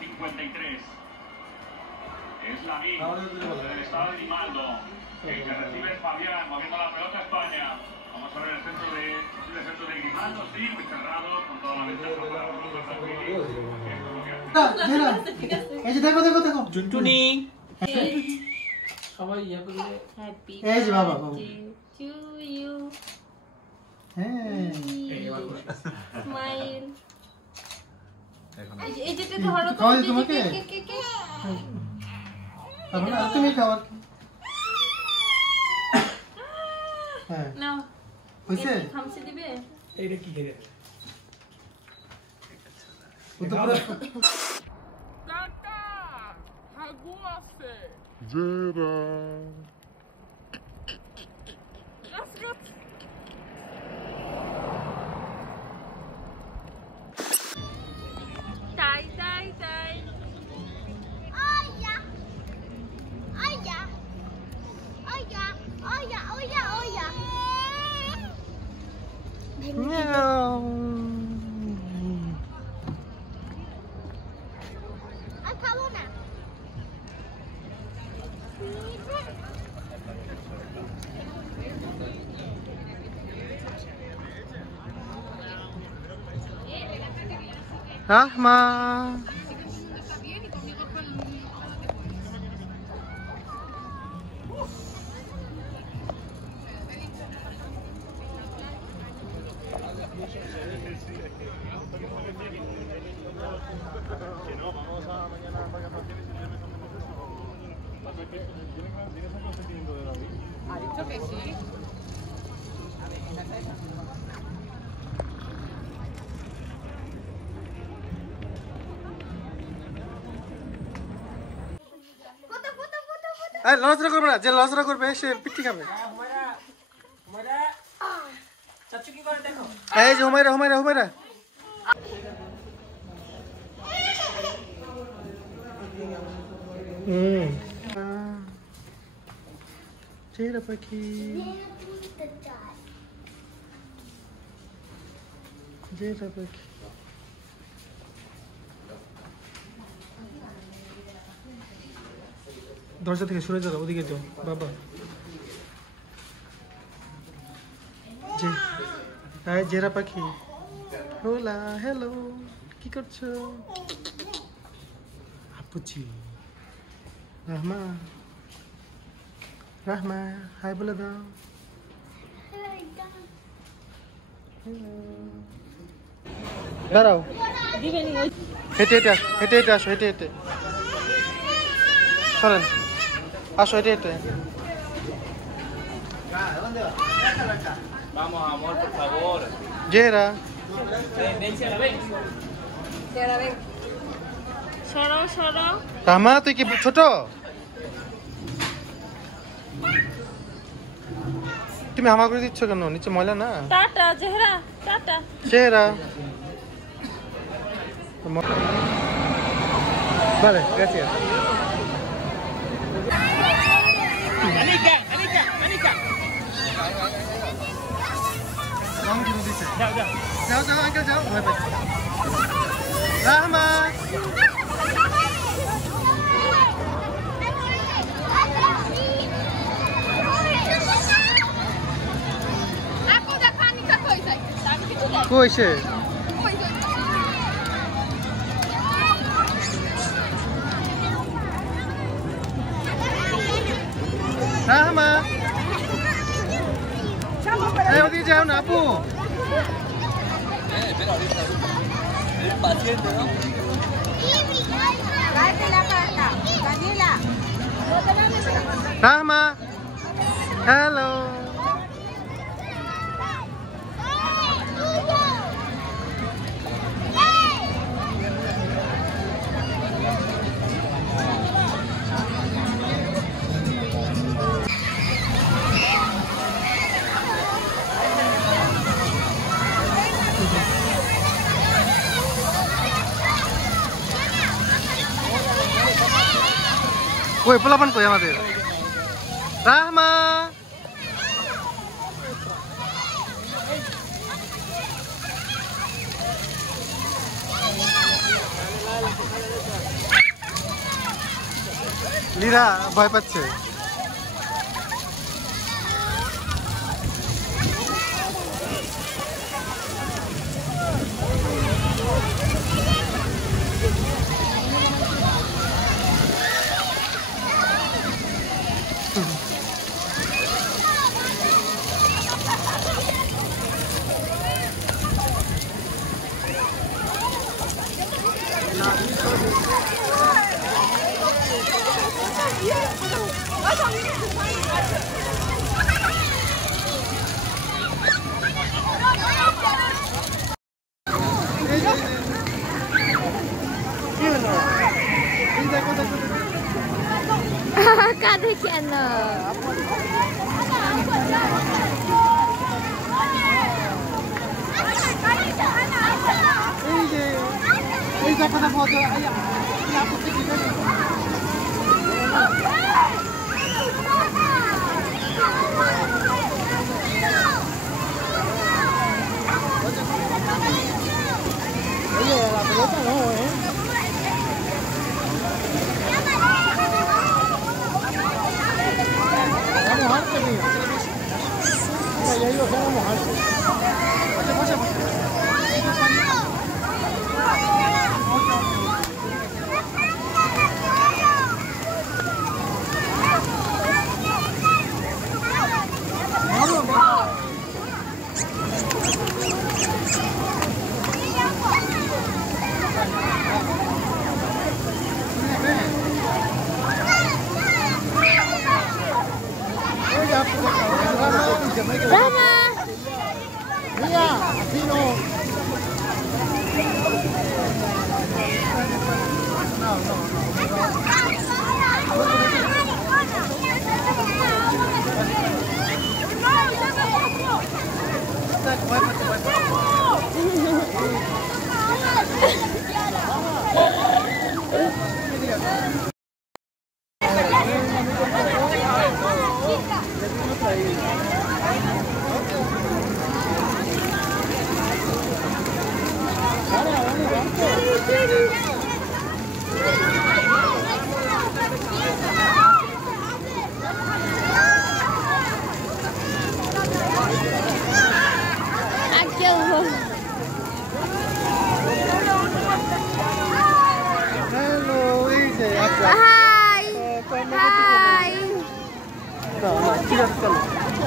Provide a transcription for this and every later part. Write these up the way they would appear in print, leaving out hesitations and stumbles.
53. Es Lamine, del estado de Grimaldo. El que recibe es Fabián, moviendo la pelota a España. Vamos a ver el centro de Grimaldo, sí, muy cerrado, con toda la ventaja para nosotros. এই যে দেখো দেখো দেখো জুনটুনি সবাই ইয়া করে happy এই যে বাবা বাবা টু ইউ হ্যাঁ স্মাইল এই যেটা ধরো খাওয়াই তোমাকে কে তারপরে তুমি খাও আর কি হ্যাঁ নাও হইছে খামসে দিবে এইটা কি করে কাকা হাগু আছে Jera. তাই তাই তাই Oya. Oya. Oya. Oya. Oya. Oya. আর খাবো না রাহমা ha dicho que sí এই লড়াচড়া করবে না যে লড়াচড়া করবে সে পিঠি খাবে হুমায়রা চাচু কি করে দেখো এই যে হুমায়রা হুমায়রা হুমায়রা চেরা পাখি চেরা পাখি দরজা থেকে সরে যাও ওদিকে তো বাবা জি হাই জেরা পাখি হোলা হ্যালো কি করছো আপুচি রাহমা রাহমা হাই বলে দাও দাঁড়াও হেঁটে হেঁটে আসো হেঁটে হেঁটে আসো হেঁটে হেঁটে সরেন আসো হেঁটে হেঁটে Vamos, amor, por favor. জেরা Ven, Ciara, ven. তেরা বে সরো সরো রাহমা তুই কি ছোট তুমি হামা করে দিচ্ছ কেন নিচে ময়লা না টাটা জেহরা টাটা চেহারা vale gracias Anika, Anika, Anika. Jauh, jauh. যাও যাও আঙ্কেল যাও ভয় পাচ্ছি রাহমা আপু দেখো আমি তো কই যাই আমি কিছু যাই কই সে কই যাই রাহমা এই ওদিকে যাও না আপু Daniela carta Daniela রাহমা হ্যালো কই পোলাপান কই আমাদের রাহমা লীরা ভয় পাচ্ছে। কাঁদে কেন? এই জায়গাটা বড় la pelota no, Vamos a mojarse, niño. Mira, ya ellos van a mojarse. Pase. Rama. Mira, así no.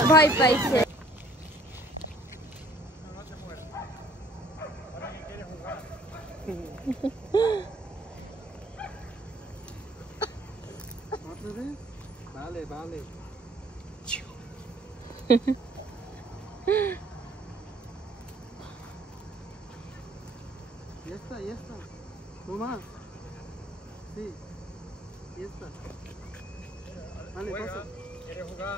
ভয় পাইছে। Vale. Ya está. No más. Sí. Ya está. Vale, pasa. ¿Quieres jugar?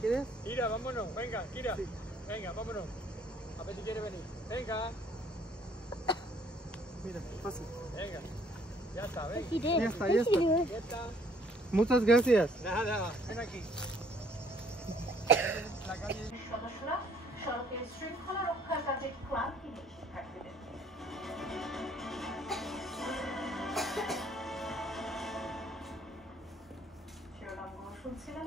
¿Quieres? Kira, vámonos. Venga, Kira. Sí. Venga, vámonos. A ver si quiere venir. Venga. Mira, pasa. Venga. Ya está, ven. Ya está. Muchas gracias. Nada, ven aquí. সদস্যরা সড়কের শৃঙ্খলা রক্ষার কাজে ক্লান্তি নেই শিক্ষার্থীদের। শিরোনামগুলো শুনছিলেন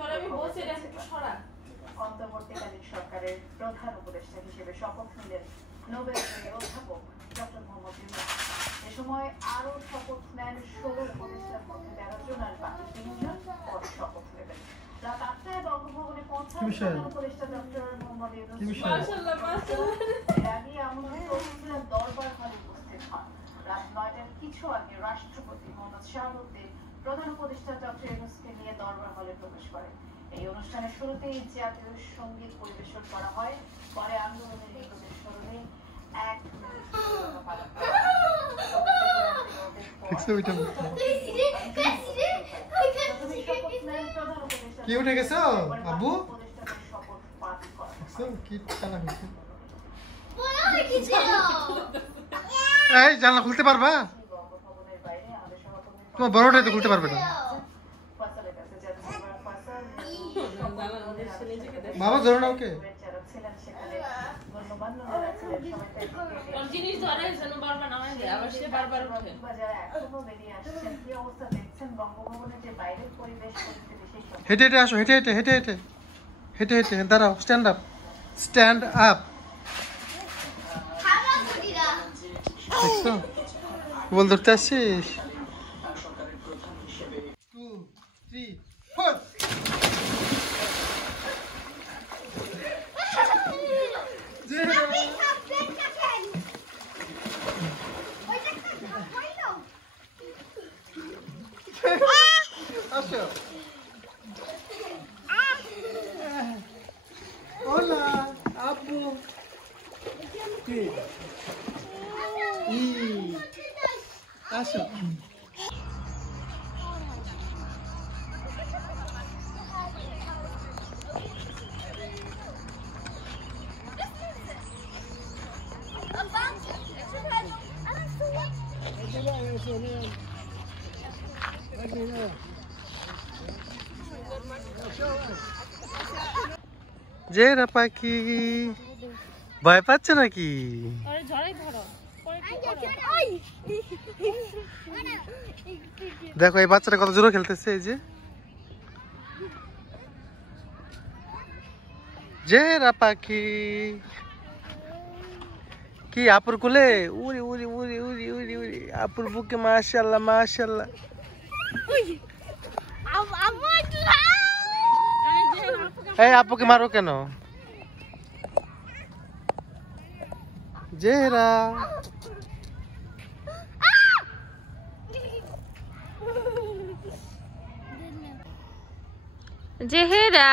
অন্তর্বর্তীকালীন সরকারের প্রধান উপদেষ্টা হিসেবে শপথ নিলেন নোবেল জয়ী অধ্যাপক ডক্টর মোহাম্মদ ইউনূস। এ সময় আরো শপথ নেন 16 উপদেষ্টার মধ্যে 13 জন আর বাকি 3 জন পরে শপথ নেবেন। রাত 8টায় বঙ্গভবনে পৌঁছান উপদেষ্টা ডক্টর মোহাম্মদ ইউনূস। এর আগে আমন্ত্রিত অতিথিরা দরবার হলে উপস্থিত হন। রাত 9টার কিছু আগে রাষ্ট্রপতি মোহাম্মদ শাহাবুদ্দিন প্রধান উপদেষ্টা ডক্টর ইউনূসকে নিয়ে দরবার হলে প্রবেশ করেন। এই অনুষ্ঠানের শুরুতেই জাতীয় সঙ্গীত পরিবেশন করা হয়। পরে আন্দোলনের নিহতদের স্মরণে 1 মিনিট পালন করা হয়। কি উঠে গেছো আব্বু? কি খেলা হয়েছে? এই জানলা খুলতে পারবা? তোমার বড়টাই তো খুলতে পারবে না। বাবা ধরো না ওকে। জিনিস ধরে যেন বারবার নামায় দেয় আবার সে বারবার উঠে বাজারে এখনো বেরিয়ে আসছেন কি অবস্থা দেখছেন বঙ্গভবনের যে বাইরের পরিবেশ পরিস্থিতি সেই সব হেঁটে হেঁটে আসো, হেঁটে হেঁটে হেঁটে হেঁটে হেঁটে হেঁটে দাঁড়াও, স্ট্যান্ড আপ, স্ট্যান্ড আপ। দেখছো বল ধরতে আসছিস? 2 3 4 আসো। Hola, Apu. ¿Qué? Asho. জেরা পাখি ভয় পাচ্ছে নাকি? দেখো এই বাচ্চাটা কত জোরে খেলতেছে। এই যে জেরা পাখি কি আপুর কোলে উড়ি উড়ি উড়ি উড়ি উড়ি উড়ি আপুর বুকে মাশাআল্লাহ মাশাআল্লাহ। এই আপুকে মারো কেন? জেহরা জেহেরা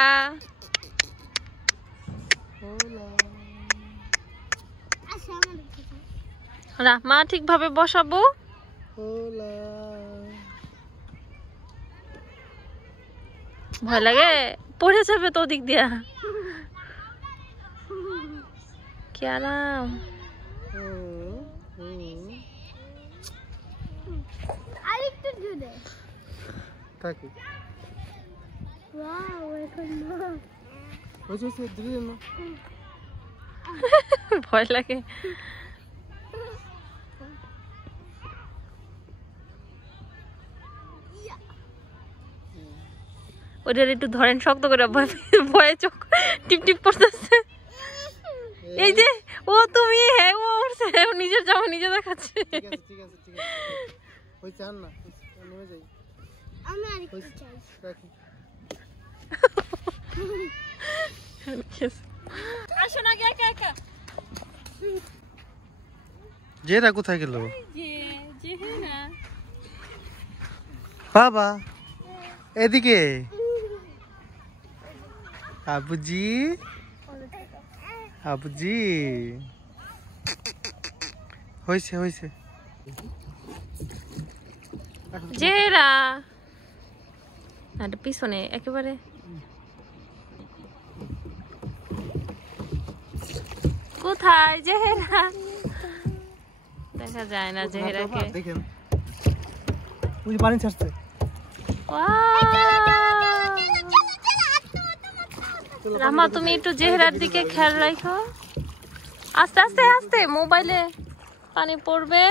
রাহমা ঠিকভাবে বসাবো। ভয় লাগে পড়ে যাবে তো দিক দিয়া। কি আরাম। আরেকটু জুড়ে তাকি ওয়াও এখন না ওই যে দিদি না ভয় লাগে। ওদের একটু ধরেন শক্ত করে, ভয়ে চোখ টিপ টিপ করতেছে। এই যে ও তুমি, হ্যাঁ ও উঠছে, ও নিজের জামা নিজে দেখাচ্ছে। ঠিক আছে ঠিক আছে ঠিক আছে ওই চান না নেমে যাই। আমি আরেকটু চাই। আসো না একা একা। জেরা কোথায় গেল? জেহেরা বাবা এদিকে। আবুজি আবুজি হয়েছে হয়েছে। জেহেরা এটা পিছনে একেবারে। কোথায় জেহেরা? দেখা যায় না জেহেরাকে। দেখেন ওই যে পানি ছাড়ছে। রাহমা তুমি একটু জেহেরার দিকে খেয়াল রাখো। আস্তে আস্তে আস্তে, মোবাইলে পানি পড়বে।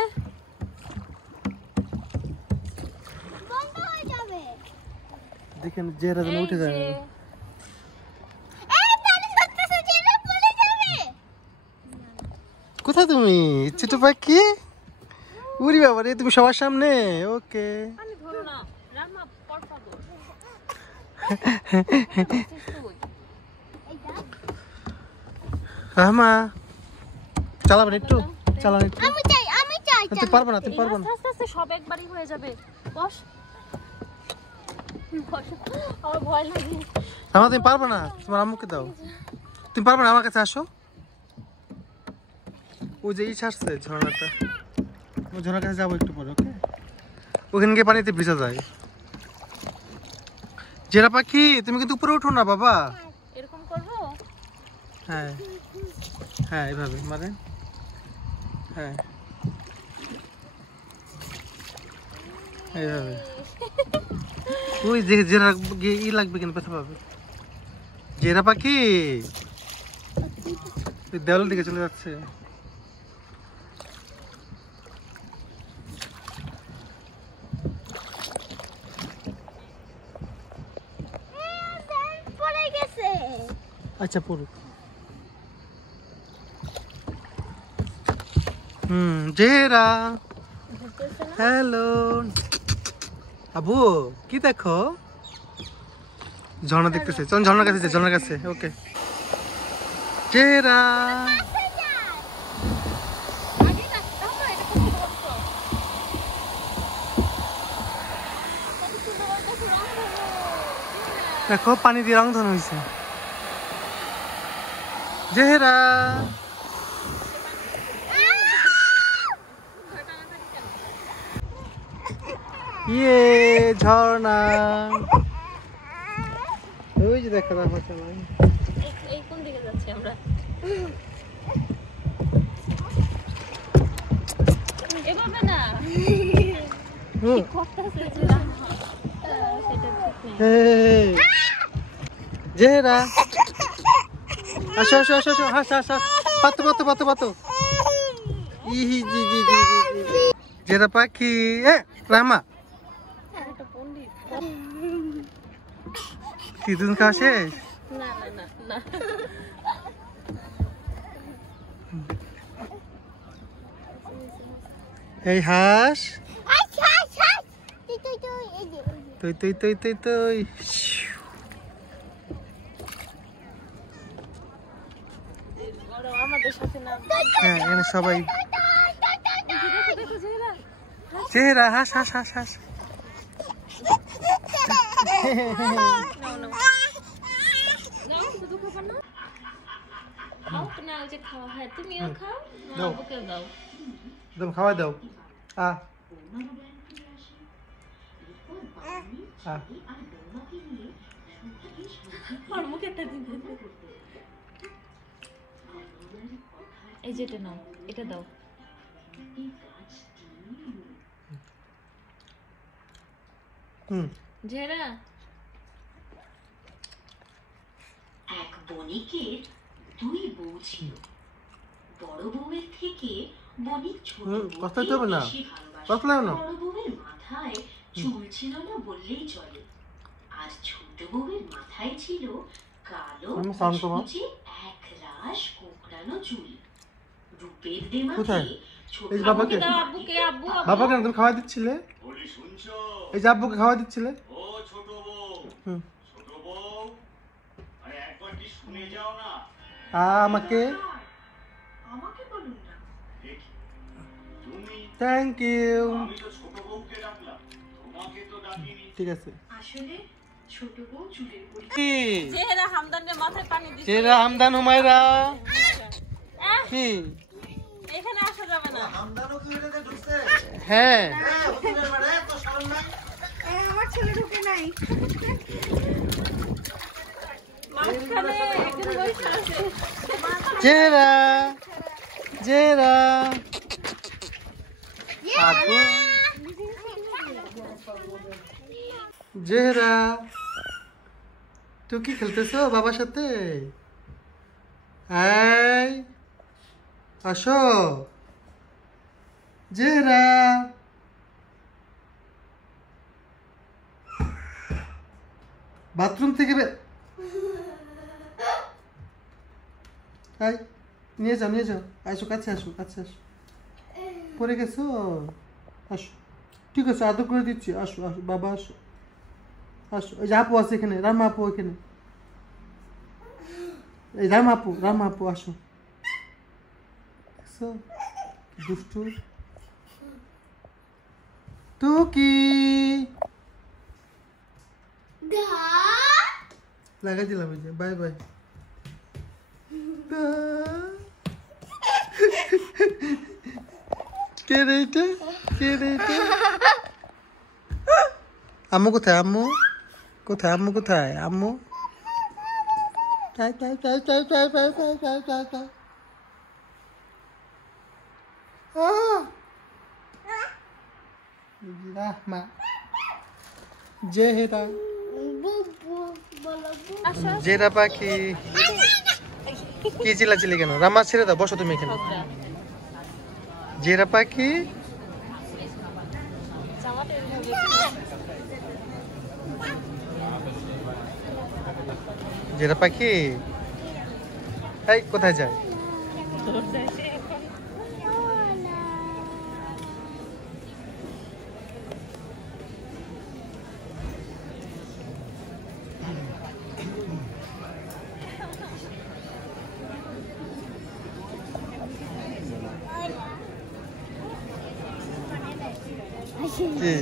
বন্ধ হয়ে যাবে। দেখেন জেহেরা যেন উঠে যায়। এই পানি ধরতেছে জেরা পড়ে যাবে। কোথায় তুমি ছোট পাখি? উড়ি বাবা রে, তুমি সবার সামনে। ওকে পানি ধরো না রাহমা, পড়পা দো। রাহমা চালাবেন একটু, চালান একটু। আমি চাই তুমি পারবে না, তুমি পারবে না। আস্তে আস্তে সব একবারই হয়ে যাবে। বস। আমার ভয় লাগে। রাহমা তুমি পারবে না, তোমার আম্মুকে দাও। তুমি পারবে না, আমার কাছে আসো। ওই যে ছাড়ছে ঝর্ণাটা, ওই ঝর্ণার কাছে যাবো একটু পরে। ওকে ওখানে গিয়ে পানিতে ভিজা যায়। জেরা পাখি তুমি কিন্তু উপরে উঠো না বাবা। এরকম করবো? হ্যাঁ হ্যাঁ এইভাবে মানে হ্যাঁ এইভাবে। ওই যে জেরা ই লাগবে কিন্তু ব্যথা পাবে। জেরা পাখি দেওয়ালের দিকে চলে যাচ্ছে। আচ্ছা পড়ুক। জেরা হ্যালো আবু কি দেখো? ঝর্ণা দেখতেছে, চল ঝর্ণার কাছে, ঝর্ণার কাছে। ওকে জেরা দেখো পানি দিয়ে রং ধরানো হয়েছে। জেহেরা ইয়ে ঝর্ণা, ওই যে দেখা দেখো সবাই। এই কোন দিকে যাচ্ছি আমরা? এভাবে না জেহেরা আসো আসো আসো আসো, হাস হাস হাস, পাতো পাতো পাতো পাতো। ইহি জি জি জি জি। জেরা পাখি রামা কি তুমি খাওয়া শেষ? না না না না এই হাঁস তুই তুই তুই তুই তুই আমাদের সাথে না। হ্যাঁ এখানে সবাই। চেহারা হাস হাস হাস হাস। খাওয়া হয়, তুমিও খাও, আব্বুকে দাও। একদম খাওয়া দাও। আ এই যেটা নাও, এটা দাও। জেরা এক বণিকের দুই বউ ছিল। বড় বউয়ের থেকে বণিক ছোট বউকে বেশি ভালোবাসে। বড় বউয়ের মাথায় চুল ছিল না বললেই চলে, আর ছোট বউয়ের মাথায় ছিল কালো কুচকুচে এক রাশ কোঁকড়ানো চুল। রূপের দেমাকে ছোট বাবাকে বাবাকে তুমি খাওয়া দিচ্ছিলে? এই যে আব্বুকে খাওয়া দিচ্ছিলে? ও ছোট বউ, ছোট বউ, আরে একবার কি শুনে যাও না। আমাকে আমাকে বলুন না। তুমি থ্যাংক ইউ। আমি তো ছোট বউকে ডাকলাম, তোমাকে তো ডাকিনি। ঠিক আছে। আসলে ছোট বউ চুলের পরি কি জেরা হামদানের মাথায় পানি দিছে। জেরা হামদান হুমায়রা কি এখানে আসা যাবে না। হামদানও কি এটাতে ঢুকছে? হ্যাঁ হুজুরের বাড়ি তো শরম নাই। আমার ছেলে ঢুকে নাই। মাঝখানে একজন বসে আছে। জেরা জেরা আপু জেরা তুই কি খেলতেছো বাবার সাথে? এই আসো জেরা বাথরুম থেকে নিয়ে যাও নিয়ে যাও। আসো কাছে আসো কাছে আসো। পড়ে গেছো? আসো ঠিক আছে, আদর করে দিচ্ছি। আসো আসো বাবা আসো আসো। এই যে আপু আছে এখানে, রামা আপু এখানে। এই রামা আপু আসো। দুষ্টু তো কি লাগাই দিলাম। এই যে বাই বাই। কে রে এটা? কে রে এটা? আম্মু কোথায়? আম্মু কোথায়? আম্মু কোথায়? আম্মু রাহমা জেহেরা জেরা পাখি কি চিল্লাচিল্লি কেন? রামা ছেড়ে দাও, বসো তুমি এখানে। জেরা পাখি জেরা পাখি এই কোথায় যায়? কি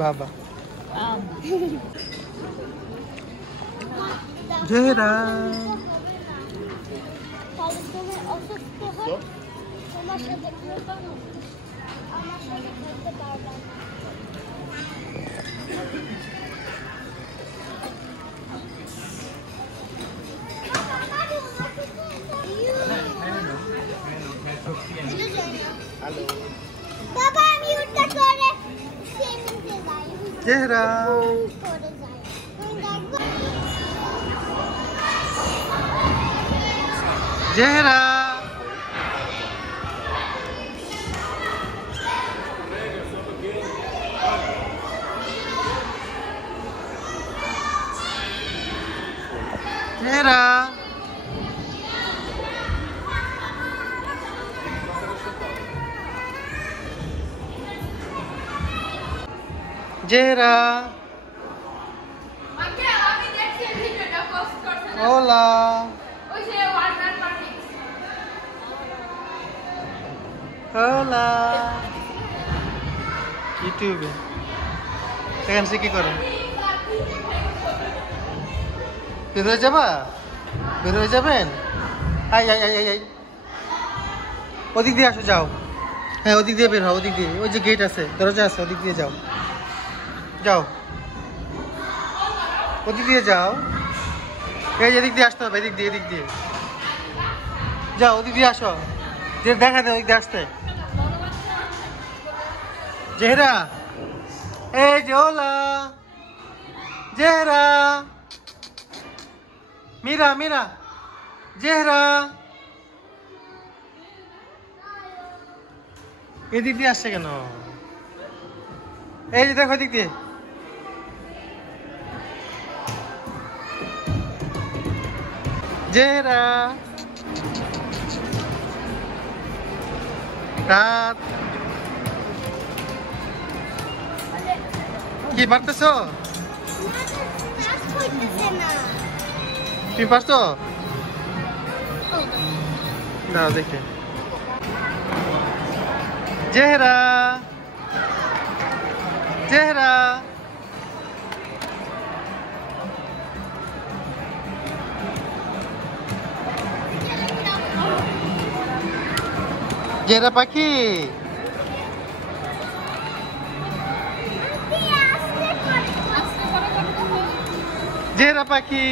বাবা জেহরা বাবা আমি উঠতে করে সুইমিংতে যাই জেহরা করে যাই জেহরা জেহরা জেহরা আঙ্কেল আমি দেখছি ভিডিওটা পোস্ট করছেন হোলা ওই যে ওয়ার্ডার পার্টি হোলা ইউটিউবে এখান থেকে কি করো? বের হয়ে যাবা? বের হয়ে যাবেন? I I I I I ওদিক দিয়ে আসো, যাও। হ্যাঁ ওদিক দিয়ে বের হও, ওদিক দিয়ে, ওই যে গেট আছে, দরজা আছে, ওদিক দিয়ে যাও, যাও ওদিক দিয়ে যাও। এই এদিক দিয়ে আসতে হবে, এদিক দিয়ে, এদিক দিয়ে যাও, ওদিক দিয়ে আসো, যে দেখা দেয় ওদিক দিয়ে আসতে। জেহরা এই যে ওলা জেহরা মীরা মীরা জেহরা এদিক দিয়ে আসছে কেন? এই যে দেখো এদিক দিয়ে। জেহরা রাত কি পারতেছো? তুমি পারছো? দাঁড়াও দেখে। জেহরা জেহরা জেহরা পাখি জেহরা পাখি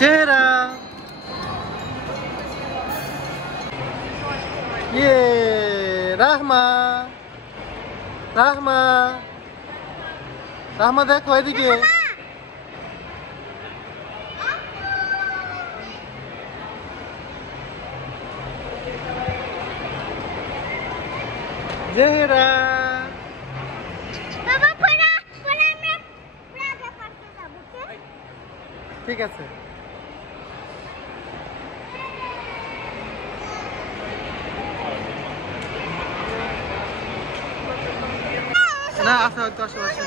জেহরা ইয়ে রাহমা রাহমা রাহমা দেখো এদিকে। জেহরা বাবা পড়া পড়া আমি রাগা পারতে যাব ঠিক আছে। না আসো একটু আসো আসো।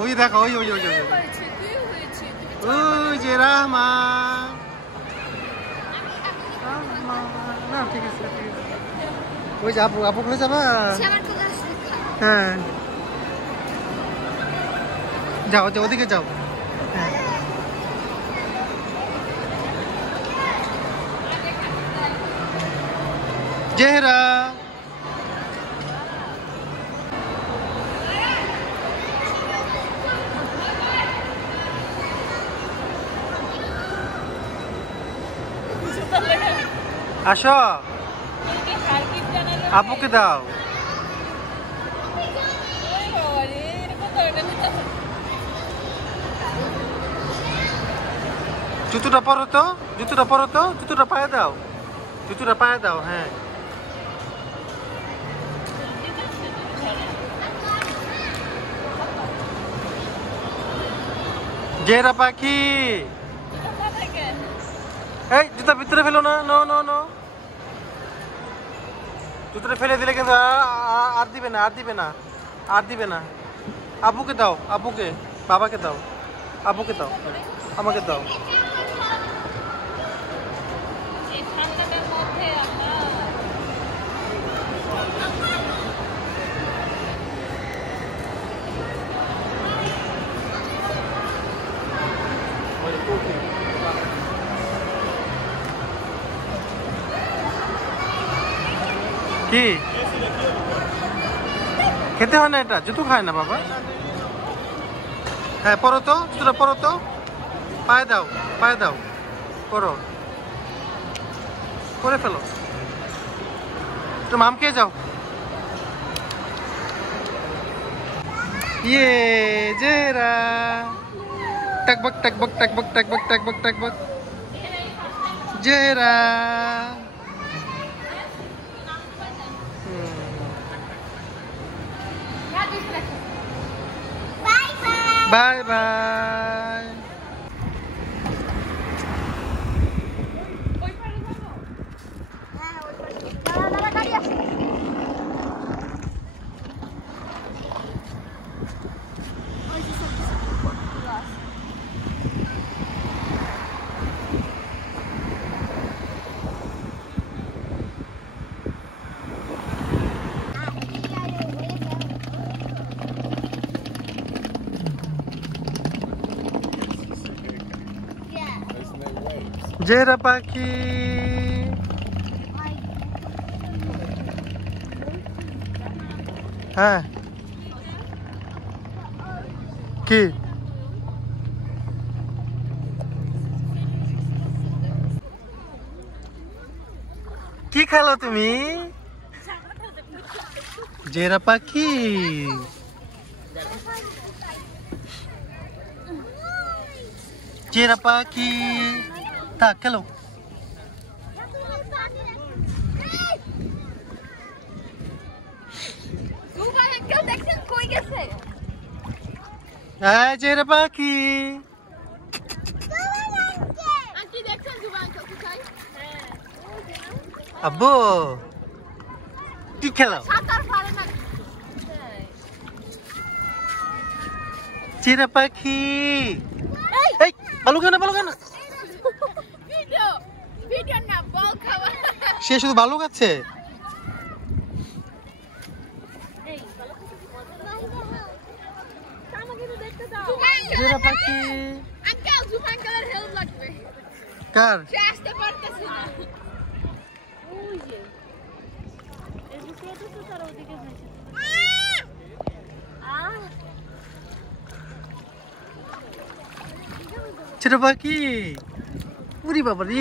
ওই দেখো ওই ওই ওই ওই হয়েছে কি হয়েছে ওই যে রাহমা না ঠিক আছে ঠিক আছে। ওই যে আপু আপু কোথায় যাবা? সে আমার কোলে আসছে হ্যাঁ যাও যাও ওদিকে যাও। হ্যাঁ জেহরা আসো আপুকে দাও। জুতোটা পরো তো, জুতোটা পরো তো, জুতোটা পায়ে দাও। জুতোটা পায়ে দাও। হ্যাঁ জেরা পাখি, এই জুতা ভিতরে ফেলো না। নো নো নো, জুতোটা ফেলে দিলে কিন্তু আর দিবে না, আর দিবে না, আর দিবে না। আব্বুকে দাও, আব্বুকে, বাবাকে দাও, আব্বুকে দাও, আমাকে দাও। কি খেতে হয় না? এটা জুতো খায় না বাবা। হ্যাঁ পরো তো, জুতোটা পরো তো, পায়ে দাও, পায়ে দাও, পরো, করে ফেলো। তো মাম খেয়ে যাও। ইয়ে জেরা, টকবক টকবক টকবক টকবক টকবক টকবক জেরা। Bye bye. জেরা পাখি, হ্যাঁ কি কি খেলো তুমি? জেরা পাখি, জেরা পাখি, থাক খেলো। হ্যাঁ জেরা পাখি, আব্বু কি খেলো? জেরা পাখি, এই ভালো কেন, ভালো কেন? সে শুধু ভালো খাচ্ছে। জেরা পাখি কার? ছোট পাখি, উরি বাবা রে,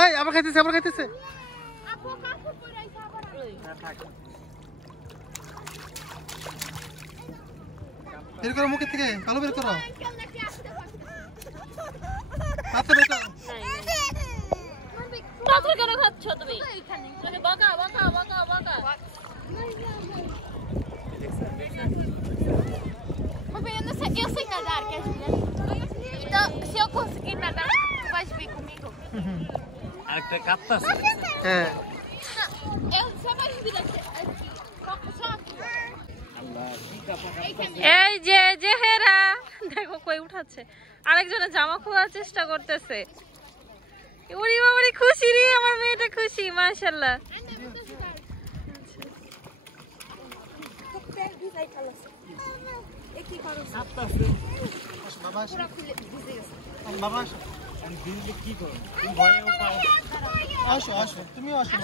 এই আবার খাইতেছে, আবার খাইতেছে। বের করো মুখের থেকে, ভালো বের করো, হাতে বের করো। কেন খাচ্ছ তুমি? বকা বকা বকা বকা। Eu sei nadar, quer ver? Então, se eu conseguir nadar, tu vais vir comigo. আরেকটা কাপ্তা আছে। হ্যাঁ Eu só vais vir aqui. Só aqui. এই যে জেহেরা দেখো কই উঠাচ্ছে, আরেকজনের জামা খোলার চেষ্টা করতেছে। ওরে বাবা রে, খুশি রে আমার মেয়েটা, খুশি মাশাআল্লাহ। বাবা কি করো তুমি? ভয়ে পাও। আসো আসো, তুমিও আসো।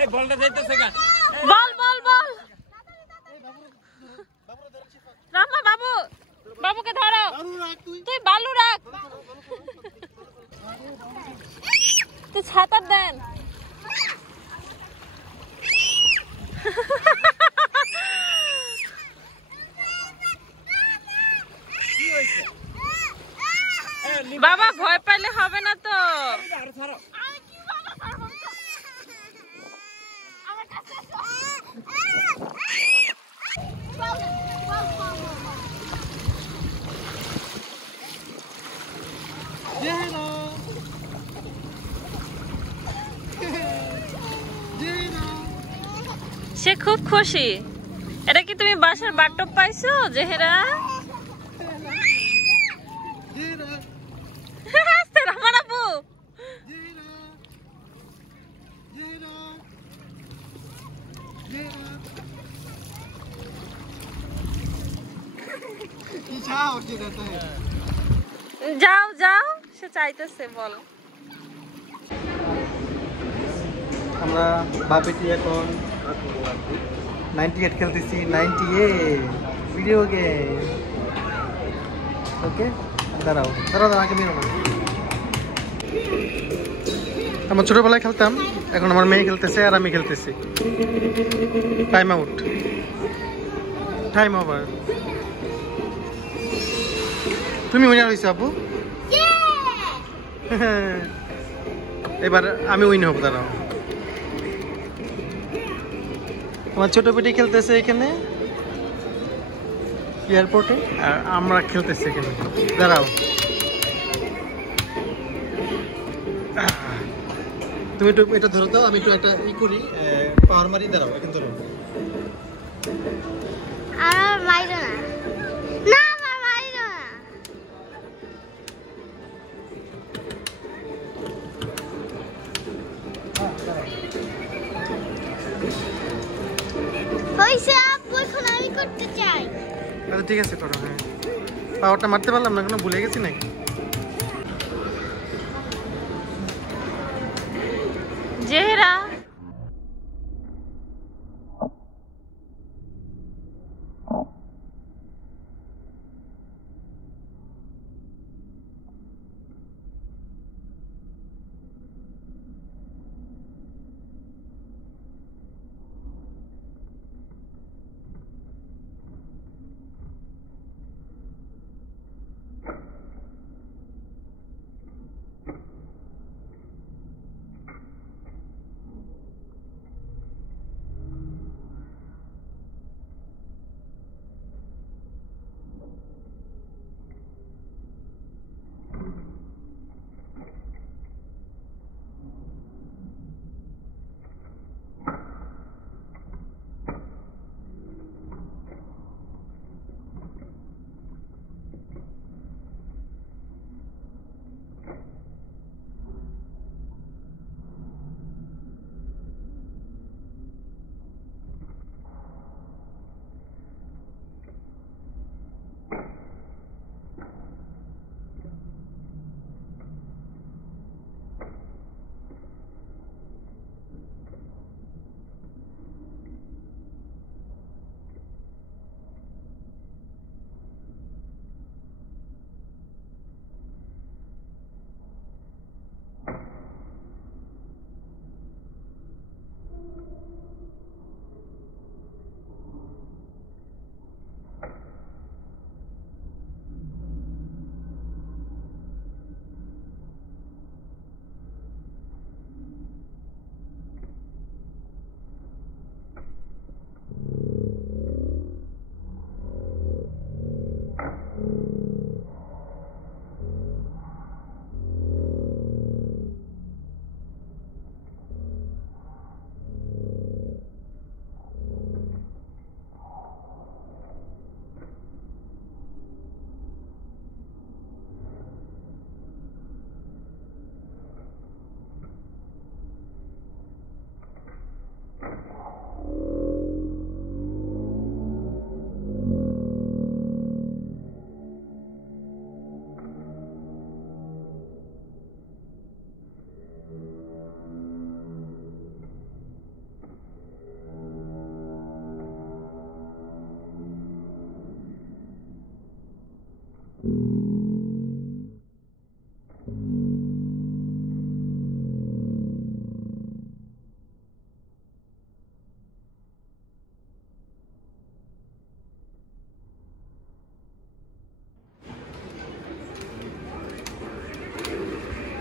এই বলটা যাইতেছে কেন? বল বল বল। রাম্মা বাবু, বাবুকে ধরো। তুই বালু রাখ, তুই ছাতা দেন। সে খুব খুশি। এটা কি তুমি বাসার বাথটব পাইছো জেহেরা? আমার আপু যাও যাও, সে চাইতেছে বল। আমরা বাপেটি এখন 98 খেলতেছি। 98 ভিডিও গেম। ওকে দাঁড়াও দাঁড়াও, আমাকে মেরো না। আমার ছোটবেলায় খেলতাম, এখন আমার মেয়ে খেলতেছে আর আমি খেলতেছি। Time out, time over. তুমি উইনার হয়েছো আপু। এবার আমি উইন হব। দাঁড়াও, আমার ছোট বেটি খেলতেছে এখানে এয়ারপোর্টে, আর আমরা খেলতেছি এখানে। দাঁড়াও, তুমি একটু এটা ধরো দাও, আমি একটু একটা ই করি, পাওয়ার মারি। দাঁড়াও, এখন ধরো। আমার মাইরো না, না আমার মাইরো না। হইছে আপু, এখন আমি করতে চাই। আচ্ছা ঠিক আছে, করো। হ্যাঁ, পাওয়ারটা মারতে পারলাম না, কোনো ভুলে গেছি নাকি? জেহেরা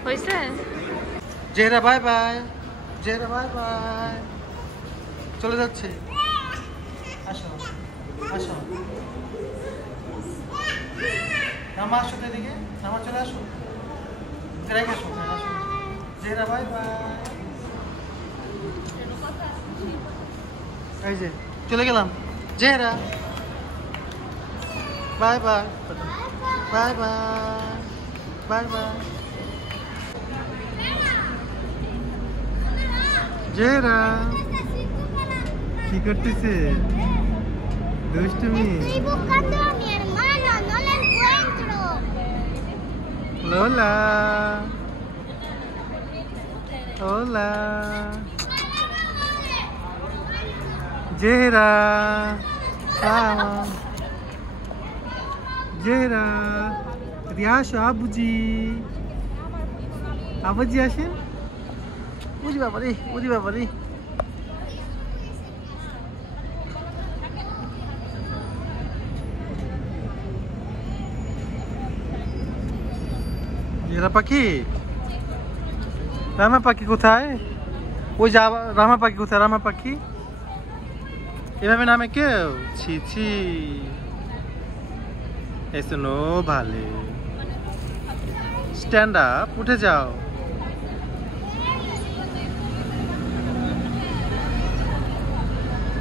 হইছে। জেহেরা বাই বাই, জেহেরা বাই বাই, চলে যাচ্ছে। আসো আসো, নামা আসো, এদিকে নামা, চলে আসো, রেখে আসো, আসো। Zehra bye bye. এই যে চলে গেলাম Zehra bye bye bye bye bye bye Zehra কি করতেছে দুষ্টুমি Estoy buscando a mi hermano, no lo encuentro. Lola Hola Jehra Jehra Riyasho Abuji Abuji ashen Uji baba re Jehra পাখি রামা পাখি কোথায় ওই যা রামা পাখি কোথায় রামা পাখি এভাবে নামে কেউ ছি ছি এসো ভালে স্ট্যান্ড আপ উঠে যাও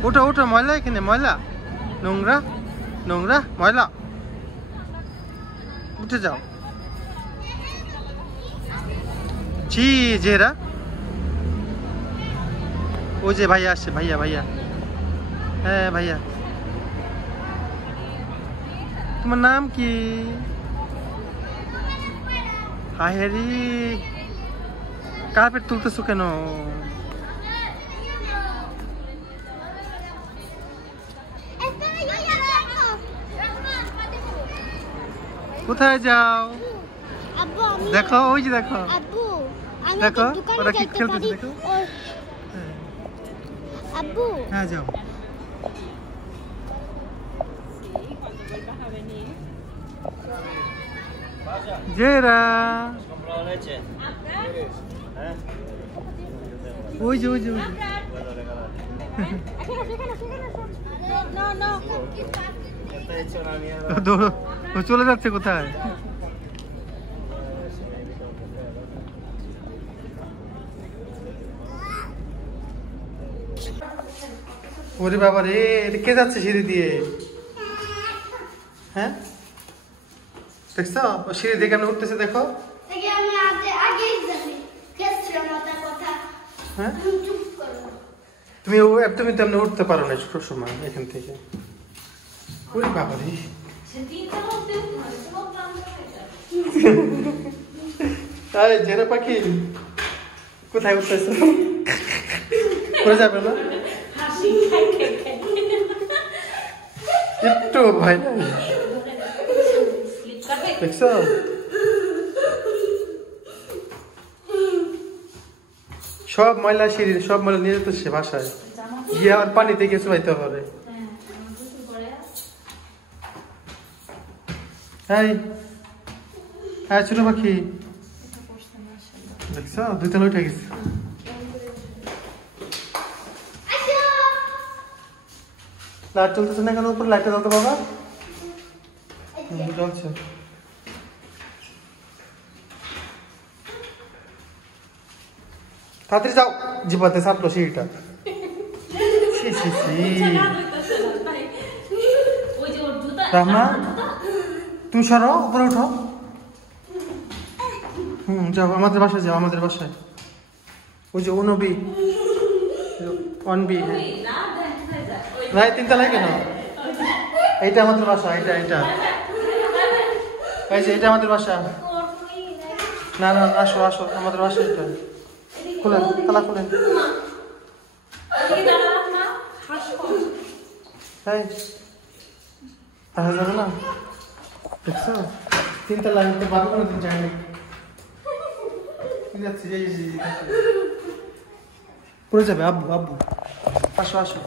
ওঠো ওঠো ময়লা এখানে ময়লা নোংরা নোংরা ময়লা উঠে যাও ছি জেহরা ওই যে ভাইয়া আসছে ভাইয়া ভাইয়া হ্যাঁ ভাইয়া তোমার নাম কি হাহেরি কার্পেট তুলতেছো কেন কোথায় যাও দেখো ওই যে দেখো দেখো ওরা কি খেলতেছে দেখো আব্বু হ্যাঁ যাও জেহরা ওই যে চলে যাচ্ছে কোথায় ওরে বাবা রে এটা কে যাচ্ছে সিঁড়ি দিয়ে হ্যাঁ দেখছো ও সিঁড়ি দিয়ে কেমন উঠতেছে দেখো হ্যাঁ তুমি তেমনি উঠতে পারো না ছোট সময় এখান থেকে ওরে বাবা রে জেহরা পাখি কোথায় উঠতেছো করে যাবে না একটু ভয় নাই দেখছো সব ময়লা সিঁড়ির সব ময়লা নিয়ে যেতে সে বাসায় গিয়ে আবার পানিতে গিয়ে চুবাইতে হবে হ্যাঁ ছোট পাখি দেখছো দুই তলা উঠে গেছে লাইট চলতেছে না কেন উপর লাইটটা জ্বলতে বাবা জ্বলছে তাড়াতাড়ি যাও জিপাতে চাপলো সিঁড়িটা রামা তুমি সরো উপরে উঠো যাও আমাদের বাসায় যাও আমাদের বাসায় ওই যে ওনবি অনবি নাই তিনতলায় কেন এইটা আমাদের বাসা এইটা এই যে এটা আমাদের বাসা না না আসো আসো আমাদের বাসা এটা খুলেন তালা খুলেন তাহলে যাবে না দেখছো তিনতলা তো বাবু কোনো দিন যায়নি যাচ্ছি পড়ে যাবে আব্বু আব্বু আসো আসো